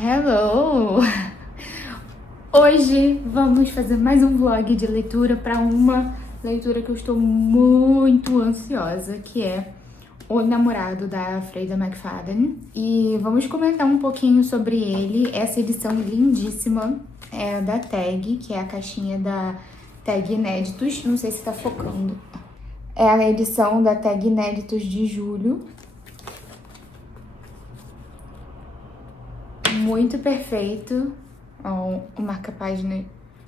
Hello! Hoje vamos fazer mais um vlog de leitura para uma leitura que eu estou muito ansiosa, que é O Namorado, da Freida McFadden. E vamos comentar um pouquinho sobre ele. Essa edição lindíssima é da Tag, que é a caixinha da Tag Inéditos. Não sei se tá focando. É a edição da Tag Inéditos de julho. Muito perfeito. Ó, o marca-página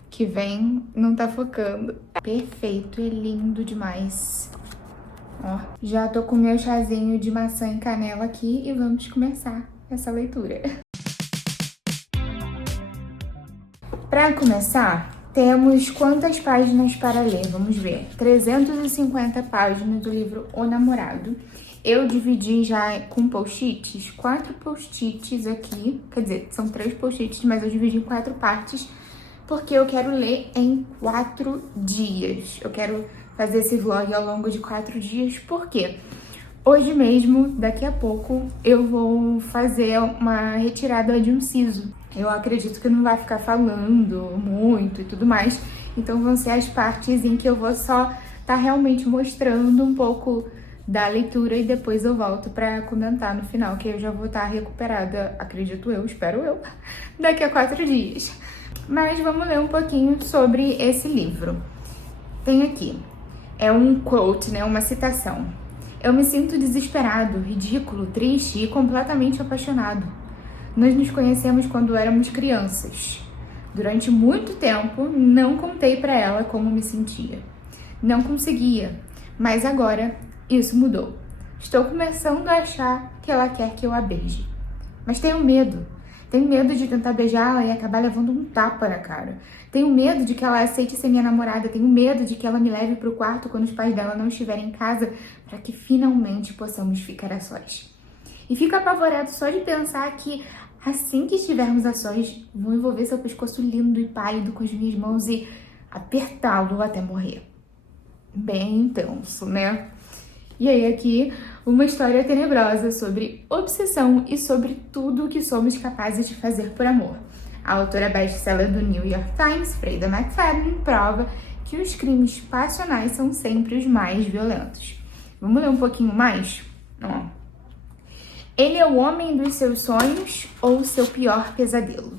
que vem não tá focando. Perfeito, é lindo demais. Ó, já tô com meu chazinho de maçã e canela aqui e vamos começar essa leitura. Para começar, temos quantas páginas para ler? Vamos ver. 350 páginas do livro O Namorado. Eu dividi já com post-its, 4 post-its aqui, quer dizer, são 3 post-its, mas eu dividi em 4 partes, porque eu quero ler em 4 dias. Eu quero fazer esse vlog ao longo de 4 dias, por quê? Hoje mesmo, daqui a pouco, eu vou fazer uma retirada de um siso. Eu acredito que não vai ficar falando muito e tudo mais, então vão ser as partes em que eu vou só estar realmente mostrando um pouco da leitura e depois eu volto pra comentar no final, que eu já vou estar recuperada, acredito eu, espero eu, daqui a 4 dias. Mas vamos ler um pouquinho sobre esse livro. Tem aqui, é um quote, né, uma citação. Eu me sinto desesperado, ridículo, triste e completamente apaixonado. Nós nos conhecemos quando éramos crianças. Durante muito tempo, não contei pra ela como me sentia. Não conseguia, mas agora isso mudou. Estou começando a achar que ela quer que eu a beije. Mas tenho medo. Tenho medo de tentar beijá-la e acabar levando um tapa na cara. Tenho medo de que ela aceite ser minha namorada. Tenho medo de que ela me leve pro quarto quando os pais dela não estiverem em casa para que finalmente possamos ficar a sós. E fico apavorado só de pensar que assim que estivermos a sós, vou envolver seu pescoço lindo e pálido com as minhas mãos e apertá-lo até morrer. Bem intenso, né? E aí aqui, uma história tenebrosa sobre obsessão e sobre tudo o que somos capazes de fazer por amor. A autora best-seller do New York Times, Freida McFadden, prova que os crimes passionais são sempre os mais violentos. Vamos ler um pouquinho mais? Ó. Ele é o homem dos seus sonhos ou seu pior pesadelo?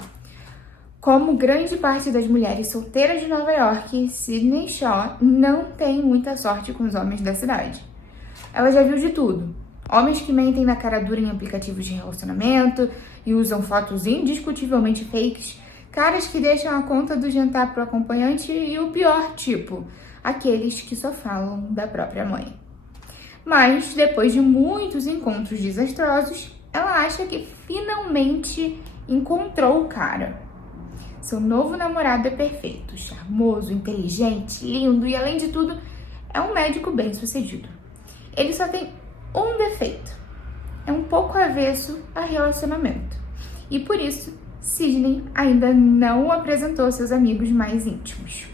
Como grande parte das mulheres solteiras de Nova York, Sydney Shaw não tem muita sorte com os homens da cidade. Ela já viu de tudo. Homens que mentem na cara dura em aplicativos de relacionamento e usam fotos indiscutivelmente fakes, caras que deixam a conta do jantar pro acompanhante e o pior tipo, aqueles que só falam da própria mãe. Mas, depois de muitos encontros desastrosos, ela acha que finalmente encontrou o cara. Seu novo namorado é perfeito, charmoso, inteligente, lindo e, além de tudo, é um médico bem-sucedido. Ele só tem um defeito. É um pouco avesso a relacionamento. E por isso, Sydney ainda não o apresentou aos seus amigos mais íntimos.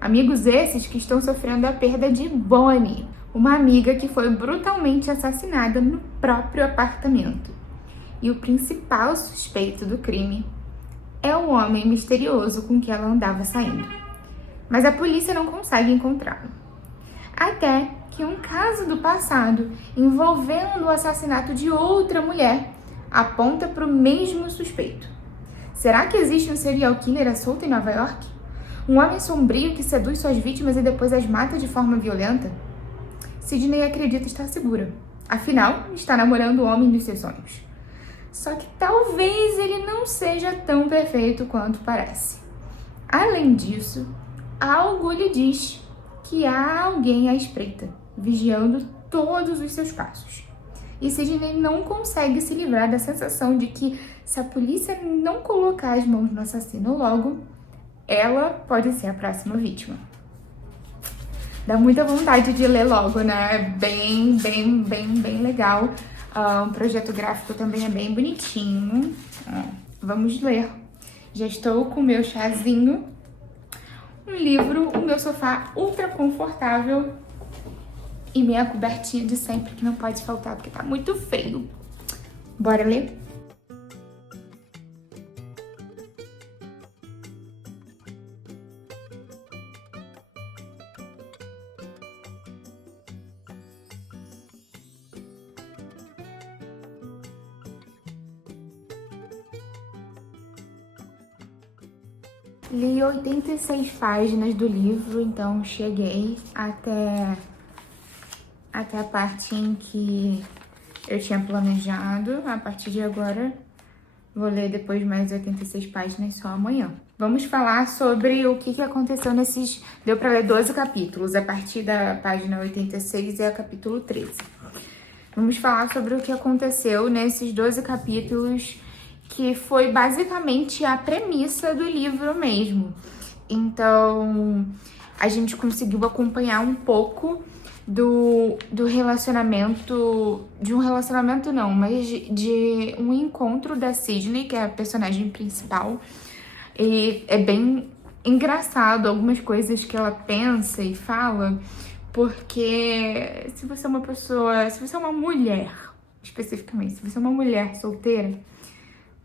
Amigos esses que estão sofrendo a perda de Bonnie, uma amiga que foi brutalmente assassinada no próprio apartamento. E o principal suspeito do crime é o homem misterioso com que ela andava saindo. Mas a polícia não consegue encontrá-lo. Até que um caso do passado envolvendo o assassinato de outra mulher aponta para o mesmo suspeito. Será que existe um serial killer à solta em Nova York? Um homem sombrio que seduz suas vítimas e depois as mata de forma violenta? Sydney acredita estar segura. Afinal, está namorando o homem dos seus sonhos. Só que talvez ele não seja tão perfeito quanto parece. Além disso, algo lhe diz que há alguém à espreita, vigiando todos os seus passos. E Sydney não consegue se livrar da sensação de que, se a polícia não colocar as mãos no assassino logo, ela pode ser a próxima vítima. Dá muita vontade de ler logo, né? É bem legal. O projeto gráfico também é bem bonitinho. Vamos ler. Já estou com o meu chazinho, um livro, o meu sofá ultra confortável e minha cobertinha de sempre, que não pode faltar, porque tá muito frio. Bora ler? Li 86 páginas do livro, então cheguei até a parte em que eu tinha planejado. A partir de agora, vou ler depois mais 86 páginas só amanhã. Vamos falar sobre o que aconteceu nesses... Deu para ler 12 capítulos, a partir da página 86 é o capítulo 13. Vamos falar sobre o que aconteceu nesses 12 capítulos, que foi basicamente a premissa do livro mesmo. Então, a gente conseguiu acompanhar um pouco do relacionamento, de um relacionamento não, mas de um encontro da Sydney, que é a personagem principal. E é bem engraçado algumas coisas que ela pensa e fala, porque se você é uma pessoa, se você é uma mulher, especificamente, se você é uma mulher solteira,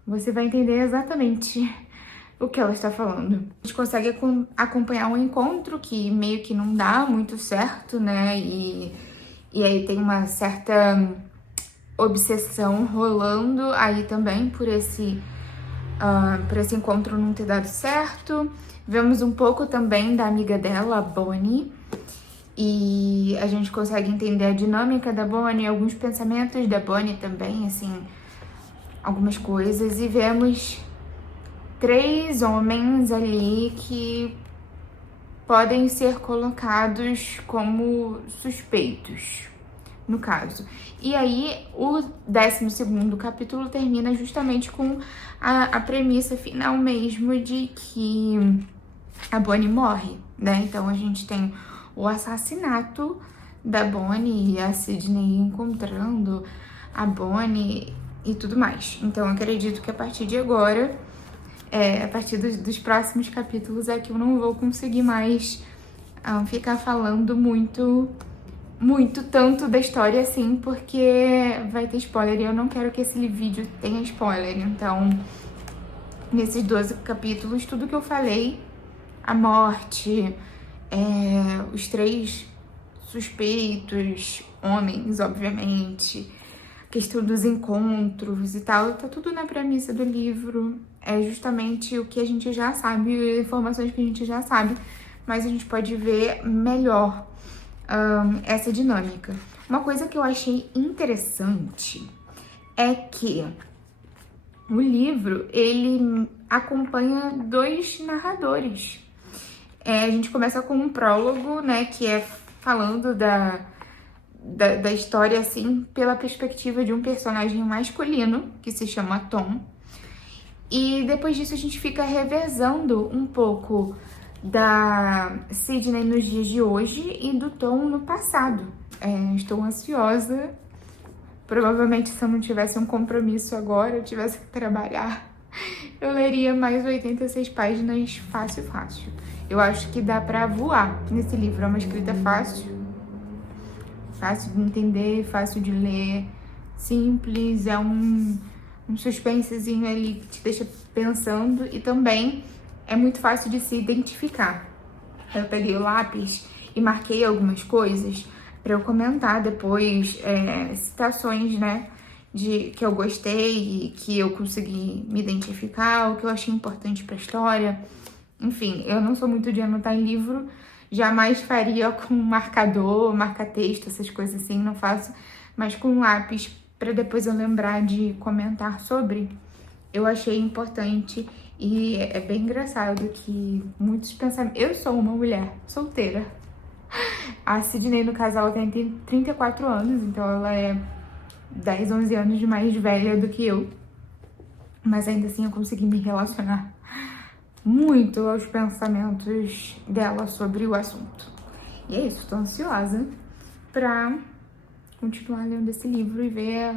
você vai entender exatamente o que ela está falando. A gente consegue acompanhar um encontro que meio que não dá muito certo, né? E aí tem uma certa obsessão rolando aí também por esse encontro não ter dado certo. Vemos um pouco também da amiga dela, a Bonnie, e a gente consegue entender a dinâmica da Bonnie, alguns pensamentos da Bonnie também, assim, algumas coisas. E vemos 3 homens ali que podem ser colocados como suspeitos, no caso. E aí, o 12º capítulo termina justamente com a premissa final mesmo de que a Bonnie morre, né? Então, a gente tem o assassinato da Bonnie e a Sydney encontrando a Bonnie e tudo mais. Então, eu acredito que a partir de agora, a partir dos próximos capítulos, é que eu não vou conseguir mais ficar falando muito tanto da história assim, porque vai ter spoiler e eu não quero que esse vídeo tenha spoiler. Então, nesses 12 capítulos, tudo que eu falei, a morte, os 3 suspeitos, homens, obviamente, a questão dos encontros e tal, tá tudo na premissa do livro. É justamente o que a gente já sabe, informações que a gente já sabe, mas a gente pode ver melhor essa dinâmica. Uma coisa que eu achei interessante é que o livro, ele acompanha 2 narradores. A gente começa com um prólogo, né, que é falando da história, assim, pela perspectiva de um personagem masculino, que se chama Tom. E depois disso a gente fica revezando um pouco da Sydney nos dias de hoje e do Tom no passado. Estou ansiosa. Provavelmente, se eu não tivesse um compromisso agora, eu tivesse que trabalhar, eu leria mais 86 páginas fácil. Eu acho que dá pra voar nesse livro. É uma escrita fácil de entender, fácil de ler, simples, é um suspensezinho ali que te deixa pensando e também é muito fácil de se identificar. Eu peguei o lápis e marquei algumas coisas para eu comentar depois, citações, né, que eu gostei e que eu consegui me identificar, o que eu achei importante para a história. Enfim, eu não sou muito de anotar em livro, jamais faria com marcador, marca-texto, essas coisas assim, não faço, mas com lápis, para depois eu lembrar de comentar sobre, eu achei importante. E é bem engraçado que muitos pensamentos... Eu sou uma mulher solteira. A Sydney, no caso, ela tem 34 anos, então ela é 10, 11 anos mais velha do que eu. Mas ainda assim eu consegui me relacionar muito aos pensamentos dela sobre o assunto. E é isso, tô ansiosa pra continuar lendo esse livro e ver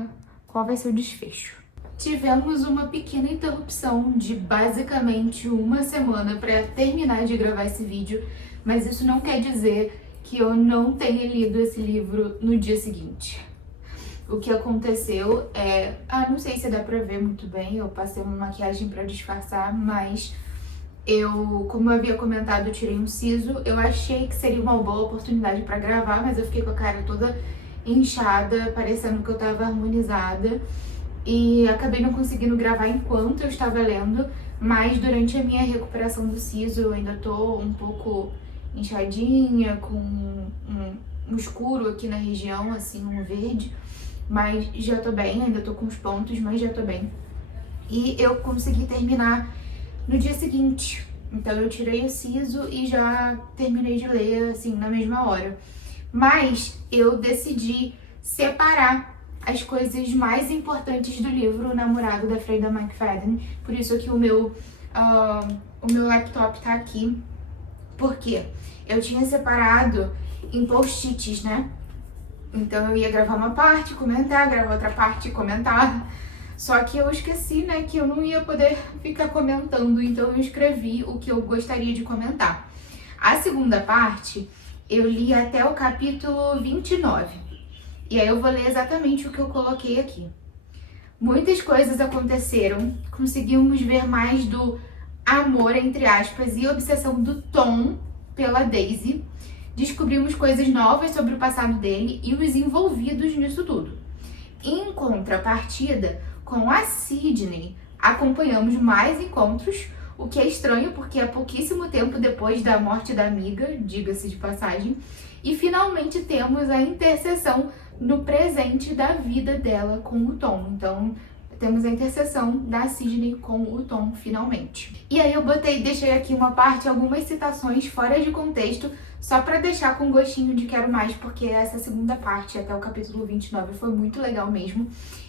qual vai ser o desfecho. Tivemos uma pequena interrupção de basicamente uma semana para terminar de gravar esse vídeo, mas isso não quer dizer que eu não tenha lido esse livro no dia seguinte. O que aconteceu é... não sei se dá pra ver muito bem, eu passei uma maquiagem pra disfarçar, mas como eu havia comentado, eu tirei um siso. Eu achei que seria uma boa oportunidade pra gravar, mas eu fiquei com a cara toda inchada, parecendo que eu tava harmonizada. e acabei não conseguindo gravar enquanto eu estava lendo, mas durante a minha recuperação do siso eu ainda tô um pouco inchadinha, com um escuro aqui na região, assim, um verde, mas já tô bem, ainda tô com os pontos, mas já tô bem. E eu consegui terminar no dia seguinte, então eu tirei o siso e já terminei de ler, assim, na mesma hora. Mas eu decidi separar as coisas mais importantes do livro O Namorado, da Freida McFadden. Por isso que o meu laptop tá aqui. Por quê? Eu tinha separado em post-its, né? Então eu ia gravar uma parte, comentar, gravar outra parte, comentar. Só que eu esqueci, né, que eu não ia poder ficar comentando, então eu escrevi o que eu gostaria de comentar. A segunda parte, eu li até o capítulo 29. E aí eu vou ler exatamente o que eu coloquei aqui. Muitas coisas aconteceram, conseguimos ver mais do amor, entre aspas, e obsessão do Tom pela Daisy. Descobrimos coisas novas sobre o passado dele e os envolvidos nisso tudo. Em contrapartida, com a Sidney, acompanhamos mais encontros, o que é estranho porque é pouquíssimo tempo depois da morte da amiga, diga-se de passagem, e finalmente temos a interseção no presente da vida dela com o Tom. Então, temos a interseção da Sidney com o Tom, finalmente. E aí eu deixei aqui uma parte, algumas citações fora de contexto, só pra deixar com gostinho de quero mais, porque essa segunda parte, até o capítulo 29, foi muito legal mesmo.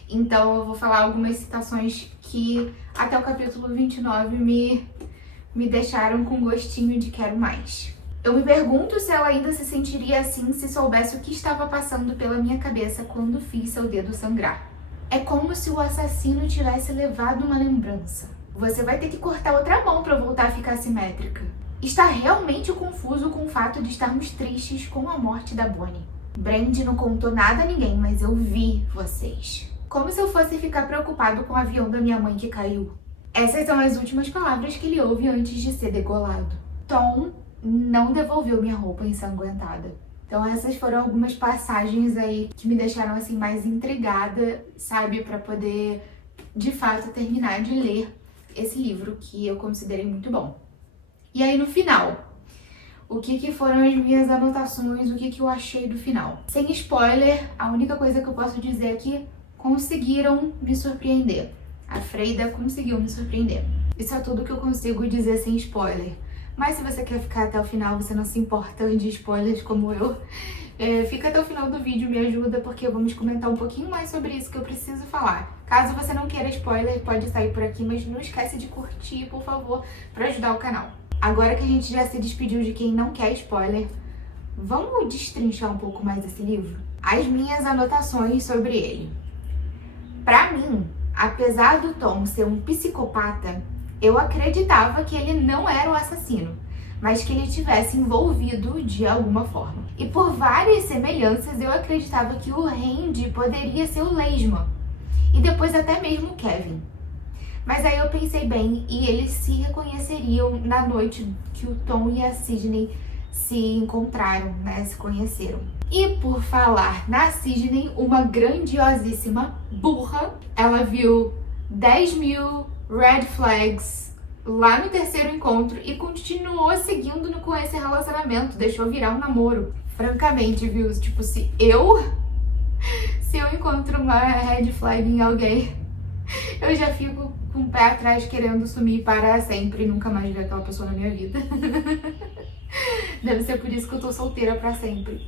Então eu vou falar algumas citações que até o capítulo 29 me deixaram com gostinho de quero mais. Eu me pergunto se ela ainda se sentiria assim se soubesse o que estava passando pela minha cabeça quando fiz seu dedo sangrar. É como se o assassino tivesse levado uma lembrança. Você vai ter que cortar outra mão para voltar a ficar simétrica. Está realmente confuso com o fato de estarmos tristes com a morte da Bonnie. Brand não contou nada a ninguém, mas eu vi vocês. Como se eu fosse ficar preocupado com o avião da minha mãe que caiu. Essas são as últimas palavras que ele ouve antes de ser degolado. Tom não devolveu minha roupa ensanguentada. Então essas foram algumas passagens aí que me deixaram assim mais intrigada, sabe, para poder de fato terminar de ler esse livro que eu considerei muito bom. E aí no final, o que foram as minhas anotações, o que eu achei do final. Sem spoiler, a única coisa que eu posso dizer é que conseguiram me surpreender. A Freida conseguiu me surpreender. Isso é tudo que eu consigo dizer sem spoiler. Mas se você quer ficar até o final, você não se importa de spoilers como eu, fica até o final do vídeo, me ajuda, porque vamos comentar um pouquinho mais sobre isso que eu preciso falar. Caso você não queira spoiler, pode sair por aqui, mas não esquece de curtir, por favor, para ajudar o canal. Agora que a gente já se despediu de quem não quer spoiler, vamos destrinchar um pouco mais esse livro? As minhas anotações sobre ele. Pra mim, apesar do Tom ser um psicopata, eu acreditava que ele não era o assassino, mas que ele tivesse envolvido de alguma forma. E por várias semelhanças, eu acreditava que o Randy poderia ser o Leishman, e depois até mesmo o Kevin. Mas aí eu pensei bem, e eles se reconheceriam na noite que o Tom e a Sidney se encontraram, né, se conheceram. E por falar na Sidney, uma grandiosíssima burra, ela viu 10.000 red flags lá no terceiro encontro e continuou seguindo com esse relacionamento, deixou virar um namoro. Francamente, viu? Tipo, se eu encontro uma red flag em alguém, eu já fico com o pé atrás querendo sumir para sempre e nunca mais ver aquela pessoa na minha vida. Deve ser por isso que eu tô solteira pra sempre.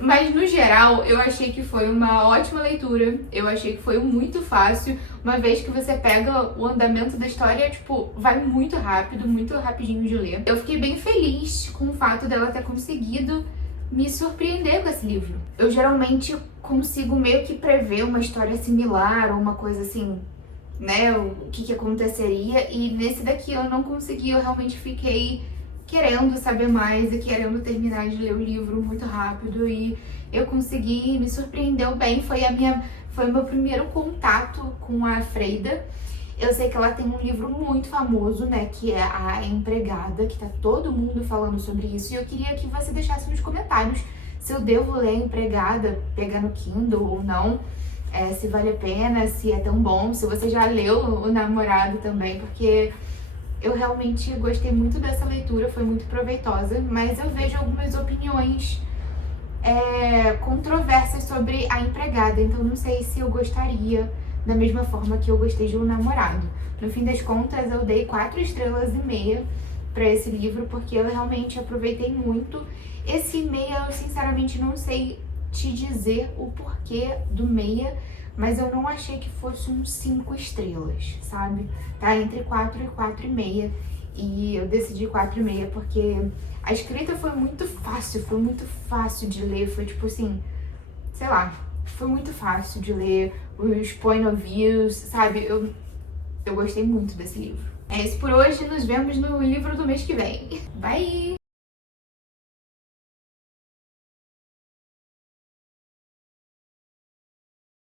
Mas no geral, eu achei que foi uma ótima leitura. Eu achei que foi muito fácil. Uma vez que você pega o andamento da história, tipo, vai muito rápido, muito rapidinho de ler. Eu fiquei bem feliz com o fato dela ter conseguido me surpreender com esse livro. Eu geralmente consigo meio que prever uma história similar ou uma coisa assim, né, o que aconteceria, e nesse daqui eu não consegui, eu realmente fiquei querendo saber mais e querendo terminar de ler o livro muito rápido, e eu consegui, me surpreendeu bem, foi o meu primeiro contato com a Freida. Eu sei que ela tem um livro muito famoso, né, que é A Empregada, que tá todo mundo falando sobre isso, e eu queria que você deixasse nos comentários se eu devo ler Empregada, pegar no Kindle ou não, se vale a pena, se é tão bom, se você já leu O Namorado também, porque eu realmente gostei muito dessa leitura, foi muito proveitosa, mas eu vejo algumas opiniões controversas sobre A Empregada, então não sei se eu gostaria da mesma forma que eu gostei de O Namorado. No fim das contas, eu dei 4,5 estrelas para esse livro, porque eu realmente aproveitei muito. Esse meia, eu sinceramente não sei te dizer o porquê do meia, mas eu não achei que fosse um 5 estrelas, sabe? Tá entre 4 e 4,5. E eu decidi 4,5 porque a escrita foi muito fácil de ler. Foi tipo assim, sei lá, foi muito fácil de ler. Os point of views, sabe? Eu gostei muito desse livro. É isso por hoje, nos vemos no livro do mês que vem. Bye!